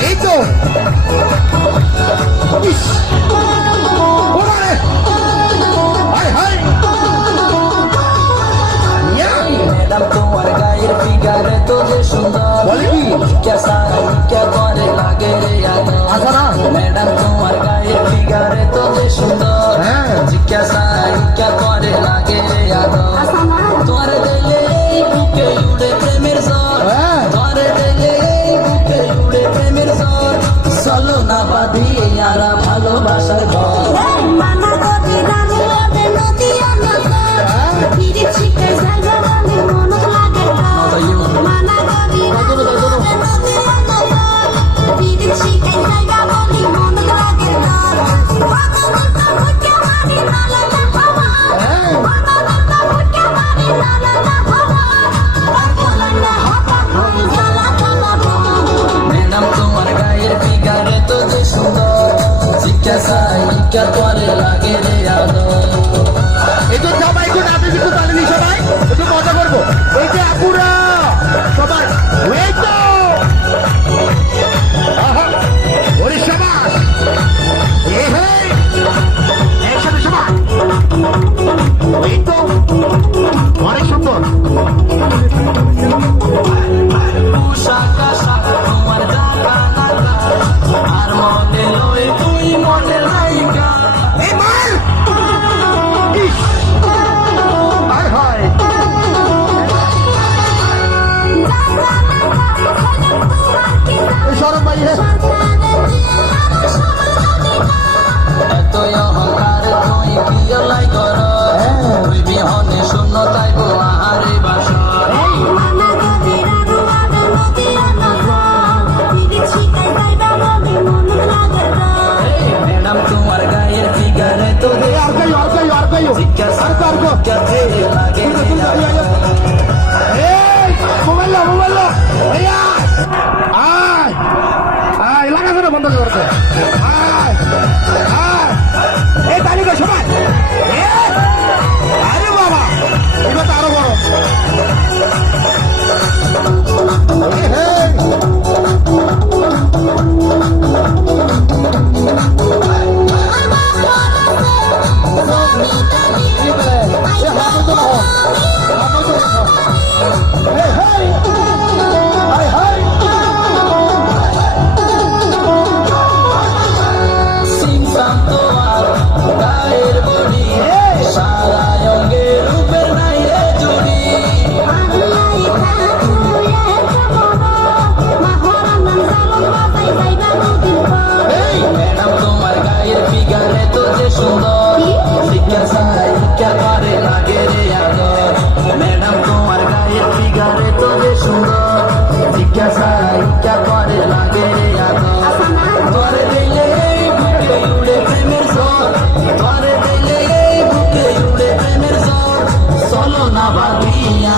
এই তো ইস, ওরে, হায় হায় ম্যাডাম তোমার গায়ের ফিগার তো যে সুন্দর বলে কি কেসা কে করে লাগে রে আচ্ছা না ম্যাডাম তোমার গায়ের ফিগার তো যে সুন্দর হ্যাঁ কেসা কে করে লাগে রে তোমার দিলে বুকে উড়ে প্রেমের জ্বর হ্যাঁ তোমার দিলে বুকে উড়ে প্রেমের জ্বর চলো না বাঁধি আরা ভালোবাসার ঘর মানা গতি রানু ওদের নদী অনগর ফিরে ছিটে জায়গা বলে মন লাগে মানা গতি রানু ওদের নদী অনগর ফিরে ছিটে জায়গা বলে মন লাগে বাবা বলতা মুখে মারি নালা না বাবা বাবা বলতা মুখে মারি নালা না বাবা বলা না হতা হই জ্বালা জ্বালা ম্যাডাম তোমার গায়ের ফিগার তো যে সুন্দর জিজ্ঞাসা ইকা করে লাগে রে আলো এই তো সবাই একটু নাচে শিখতে পারেনি সবাই একটু মজা করবো এই যে আপুরা সবার এই তো আহা, ওরে সবাস এই হে একসাথে সবাই এই তো অনেক সুন্দর পোশাক আশাক তোমার জানা নাকা আর মনে লই তুই মনে লাইকা এই মার ইস, হায় হায় এই সরব ভাই হে এত অহংকার তুই কি লাই কর তুই বিহনে শূন্য তাই গো আহারে বাসর মানা গতি রানু ওদের নদী অনগর ফিরে ছিটে জায়গা বলে মন লাগে ম্যাডাম তোমার গায়ের ফিগার তো যে আর কইও আর কইও আর কইও জিজ্ঞাসা আর কর কাছে লাগে রে আলো এই মোবাইল মোবাইল এই আয় আয় লাগা করে বন্ধ করতে আয় আয় এই তালিকা সবাই আরে বাবা এবার তো আরো বড় সিংসাম তোমার গায়ের বডি সারা অঙ্গে রূপের নাই রে জুড়ি ম্যাডাম তোমার গায়ের ফিগার তো যে সুন্দর জিজ্ঞাসা ইকা করে লাগে রে আদর ম্যাডাম তোমার গায়ের ফিগার তো যে সুন্দর জিজ্ঞাসা ইকা করে লাগে রে আদর তোরে দিলে বুকে উড়ে প্রেমের জ্বর তোরে দিলে বুকে উড়ে প্রেমের জ্বর চলো না বাঁধিয়া